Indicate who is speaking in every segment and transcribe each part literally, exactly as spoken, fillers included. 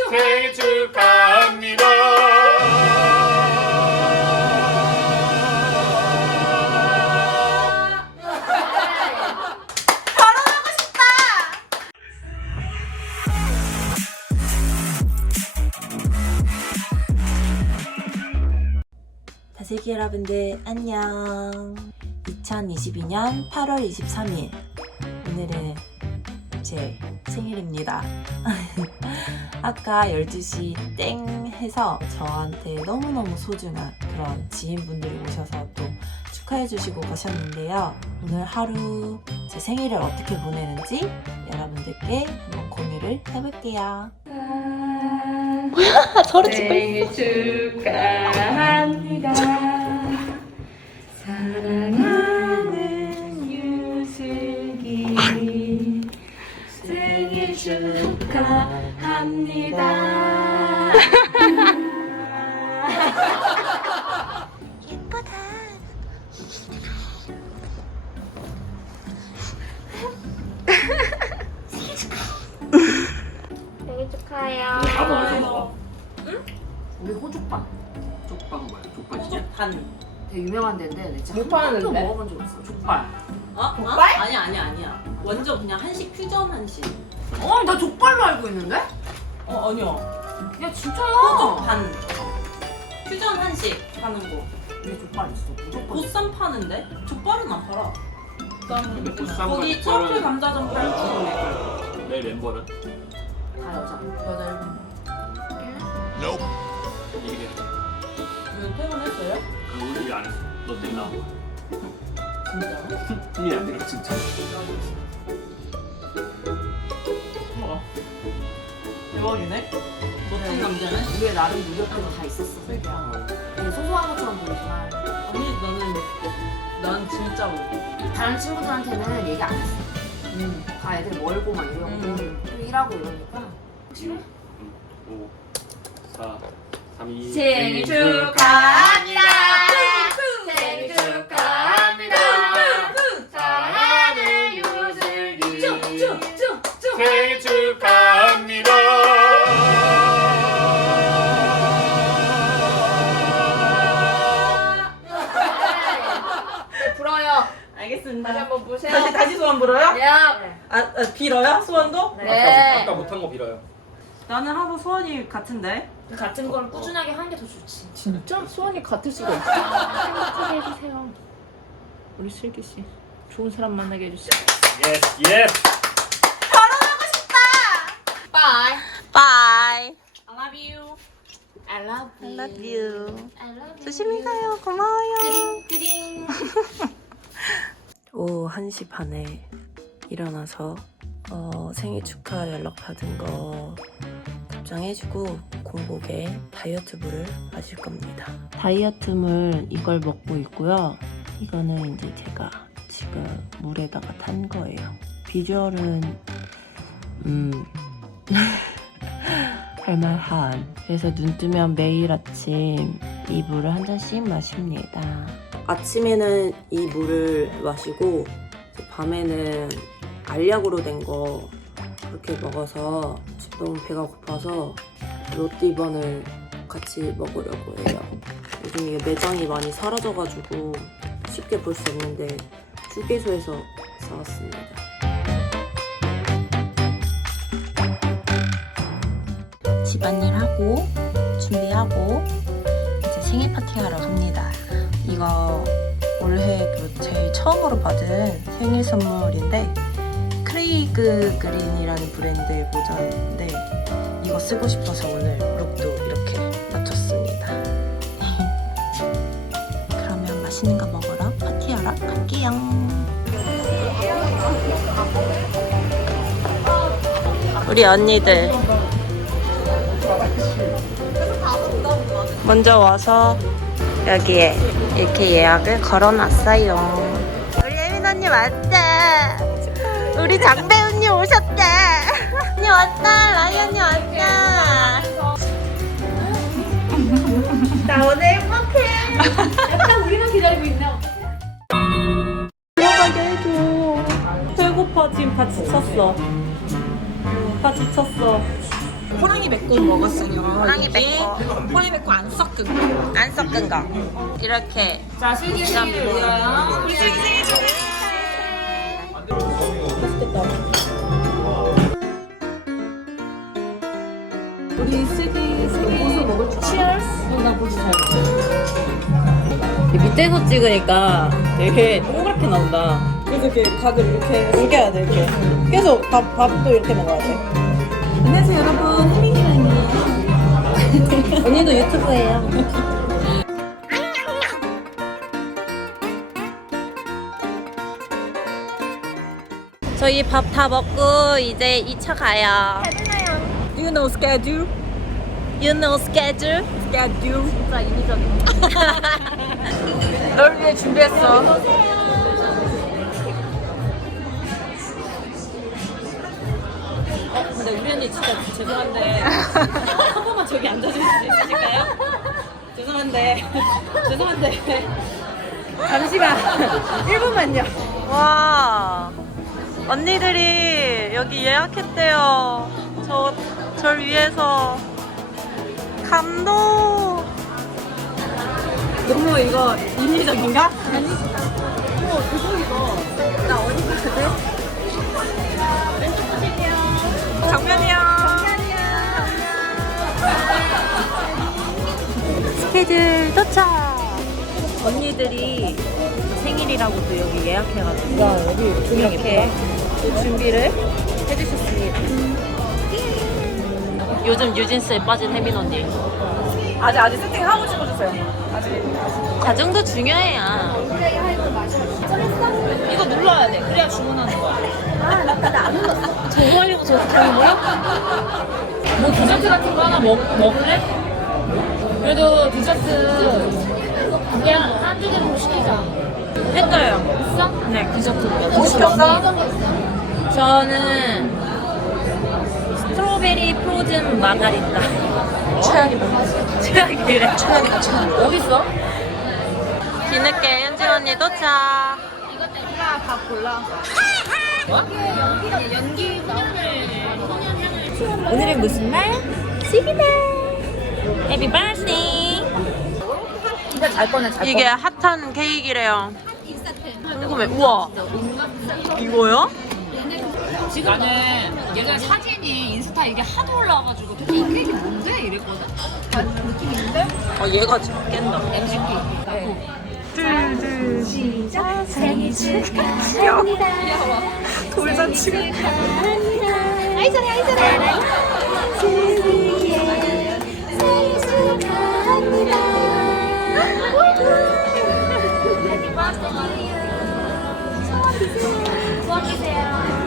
Speaker 1: 생일 축하합니다.
Speaker 2: 결혼하고 싶다. 다슬기 여러분들 안녕. 이천이십이 년 팔월 이십삼일 오늘은 제 생일입니다. 아까 열두 시 땡 해서 저한테 너무너무 소중한 그런 지인분들이 오셔서 또 축하해주시고 가셨는데요. 오늘 하루 제 생일을 어떻게 보내는지 여러분들께 한번 공유를 해볼게요. 뭐야? 소리 치고 있어.
Speaker 3: 생일 축하합니다. 사랑하는 유슬기 생일 축하합니다.
Speaker 2: 예쁘다. 생일 축하해요.
Speaker 1: 밥은 어디서 먹어?
Speaker 3: 우리 호족반
Speaker 1: 족발 뭐야? 족발이지?
Speaker 4: 반.
Speaker 3: 되게 유명한 데인데 내가 진짜
Speaker 4: 못
Speaker 3: 한 번도
Speaker 4: 파는데?
Speaker 3: 먹어본 적 없어. 족발.
Speaker 4: 어?
Speaker 2: 족발?
Speaker 4: 어? 아니야 아니야 아니야. 완전 그냥 한식 퓨전 한식.
Speaker 3: 어, 나 족발로 알고 있는데?
Speaker 4: 어 아니야.
Speaker 3: 야 진짜야.
Speaker 4: 호족 반. 퓨전 한식 하는 거.
Speaker 3: 왜 족발 있어? 무조건.
Speaker 4: 보쌈 파는데? 족발은 안 팔아.
Speaker 1: 근데 보쌈과
Speaker 4: 거기
Speaker 1: 족발은
Speaker 4: 트러플 감자전 팔고.
Speaker 1: 내 멤버는?
Speaker 3: 다 여자.
Speaker 4: 여자 일본.
Speaker 1: 얘기해.
Speaker 4: 왜 퇴근했어요?
Speaker 1: 그 우리 얘기 안 했어. 너 때문에 나온 거야.
Speaker 4: 진짜로?
Speaker 1: 이해 안 되는 거 진짜.
Speaker 4: 어. 대박이네. 멋진 남자네.
Speaker 3: 우리의 나름 노력들도 다 있었어.
Speaker 4: 그러니까.
Speaker 3: 되게 소소한 것처럼 보이지만
Speaker 4: 아니 나는 난 진짜로.
Speaker 3: 다른 친구들한테는 얘기 안 했어.
Speaker 4: 음.
Speaker 3: 다 애들 멀고 막 이러고
Speaker 4: 음.
Speaker 3: 또 일하고 이러니까.
Speaker 1: 응. 오, 사, 삼, 이.
Speaker 2: 생일 축하합니다. 생일 축하합니다. 사랑하는 유슬기
Speaker 1: 생일 축하합니다.
Speaker 2: 불어요.
Speaker 4: 알겠습니다.
Speaker 2: 다시 한번 보세요.
Speaker 4: 다시 다시 소원 불어요?
Speaker 2: 네.
Speaker 4: 아, 아 빌어요? 소원도?
Speaker 2: 네.
Speaker 1: 아까 못한 거 빌어요.
Speaker 4: 나는 하고 소원이 같은데.
Speaker 3: 같은 걸 꾸준하게 하는 게 더 좋지.
Speaker 2: 진짜 소원이 같을 수가 있어.
Speaker 3: 행복하게 해주세요. 우리 슬기 씨 좋은 사람 만나게 해주세요.
Speaker 1: 예스, 예스.
Speaker 2: 빠이.
Speaker 4: Bye.
Speaker 3: I love you. I love
Speaker 4: I love you.
Speaker 3: I love you.
Speaker 4: 조심히 가요. 고마워요.
Speaker 3: 띠링.
Speaker 4: 오후 한 시 반에 일어나서 어, 생일 축하 연락 받은 거 답장해주고 공복에 다이어트물을 마실 겁니다. 다이어트물 이걸 먹고 있고요. 이거는 이제 제가 지금 물에다가 탄 거예요. 비주얼은 음 할만한. 그래서 눈 뜨면 매일 아침 이 물을 한 잔씩 마십니다. 아침에는 이 물을 마시고 밤에는 알약으로 된 거 그렇게 먹어서 너무 배가 고파서 롯디번을 같이 먹으려고 해요. 요즘 이게 매장이 많이 사라져가지고 쉽게 볼 수 없는데 휴게소에서 사왔습니다. 집안일 하고 준비하고 이제 생일 파티 하러 갑니다. 이거 올해 그 제일 처음으로 받은 생일 선물인데 크레이그 그린이라는 브랜드의 모자인데 이거 쓰고 싶어서 오늘 룩도 이렇게 맞췄습니다. 그러면 맛있는 거 먹으러 파티하러 갈게요. 우리 언니들 먼저 와서 여기에 이렇게 예약을 걸어놨어요. 우리 혜민 언니 왔다. 우리 장배우님 오셨다. 언니 왔다. 라이 언니 왔다. 나 오늘 행복해.
Speaker 3: 약간 우리만 기다리고 있네.
Speaker 4: 들어가게 해줘. 배고파. 지금 다 지쳤어. 다 지쳤어.
Speaker 3: 호랑이 맵고 먹었어요.
Speaker 2: 호랑이
Speaker 3: 이게
Speaker 2: 맵고.
Speaker 3: 호랑이 맵고 안 섞은 거.
Speaker 2: 안 섞은 거. 이렇게.
Speaker 3: 자, 슬기 생일을 위하여. 우리 슬기 생일 축하해. 우리 슬기 보수 먹을 줄 치얼스? 나 보수 잘 먹어.
Speaker 4: 밑에서 찍으니까 되게 동그랗게 나온다.
Speaker 3: 그래서 이렇게 각을 이렇게.
Speaker 5: 이렇게 해야 돼 이렇게 계속 밥, 밥도 이렇게 먹어야 돼
Speaker 3: 안녕하세요 여러분, 혜민이랑이에요.
Speaker 4: 언니도 유튜브예요. 저희 밥 다 먹고 이제 이 차 가요.
Speaker 3: You know schedule?
Speaker 4: You know schedule?
Speaker 3: schedule. 진짜 인위적인. 널 위해 준비했어.
Speaker 4: 근데 우리 언니 진짜 죄송한데 한 번만 저기 앉아주실 수 있으실까요? 죄송한데 죄송한데
Speaker 5: 잠시만 일 분만요
Speaker 4: 와 언니들이 여기 예약했대요. 저 절 위해서 감동.
Speaker 5: 너무 이거 인위적인가?
Speaker 4: 스케줄 도착. 언니들이 생일이라고 또 여기 예약해가지고
Speaker 5: 야 여기
Speaker 4: 이렇게 또 준비를 해주셨습니다. 요즘 뉴진스에 빠진 혜민 언니.
Speaker 5: 아직 아직 세팅하고 찍어주세요 아직
Speaker 4: 과정도 중요해요.
Speaker 3: 이거 눌러야 돼. 그래야 주문하는 거야.
Speaker 4: 저거 하려고 저렇게 하는 거야?
Speaker 3: 뭐 디저트 같은 거 하나 먹, 먹을래? 그래도 디저트 그냥 한두 개 정도 시키자.
Speaker 4: 했어요.
Speaker 3: 있어?
Speaker 4: 네.
Speaker 3: 디저트.
Speaker 5: 뭐 시켰어?
Speaker 4: 저는 스트로베리 프로즌 마가리타.
Speaker 5: 최악이 뭐지?
Speaker 4: 최악이래.
Speaker 5: 최악이다 최악
Speaker 3: 어딨어?
Speaker 4: 뒤늦게 현지 언니 도착.
Speaker 5: 오늘은 무슨 날?
Speaker 4: 해피 버스데이.
Speaker 5: 진짜 잘 꺼내 잘
Speaker 4: 이게 핫한 케이크래요. 궁금해. 우와. 이거요?
Speaker 3: 지금 나는 예전에 사진이 인스타 이게 하도 올라와가지고 도대체 이 케이크 뭔데? 이랬거든? 느낌 있는데?
Speaker 4: 아 얘가 지금 깬다.
Speaker 3: 엠시피.
Speaker 6: 생일 축하합니다.
Speaker 5: 돌잔치가
Speaker 6: 아이소리 아이소리. 슬기의 생일 축하합니다. 해피 버스데이. 소원 비세요. 소원 비세요.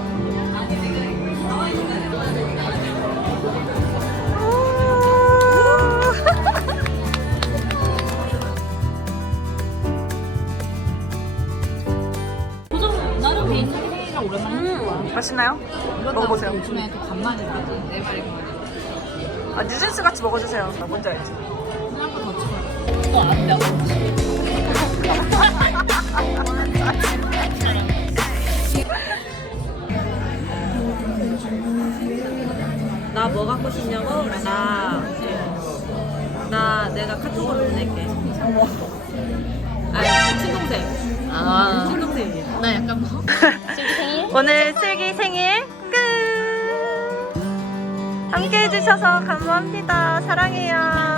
Speaker 3: 나는 개인적인 생일이라 오랜만에 하는 거야.
Speaker 5: 맛있나요? 먹어보세요
Speaker 3: 요즘에 또 간만에 가지. 내 말이 그거야.
Speaker 5: 아 뉴진스 같이 먹어주세요 나 뭔지 알지?
Speaker 3: 생각보다 더 찍어야 너안 돼.
Speaker 4: 나 뭐 갖고 싶냐고? 나, 나 내가 카톡으로 보낼게. 아니, 친동생. 아. 친동생이야.
Speaker 3: 나 약간 뭐.
Speaker 4: 오늘 슬기 생일 끝! 함께 해주셔서 감사합니다. 사랑해요.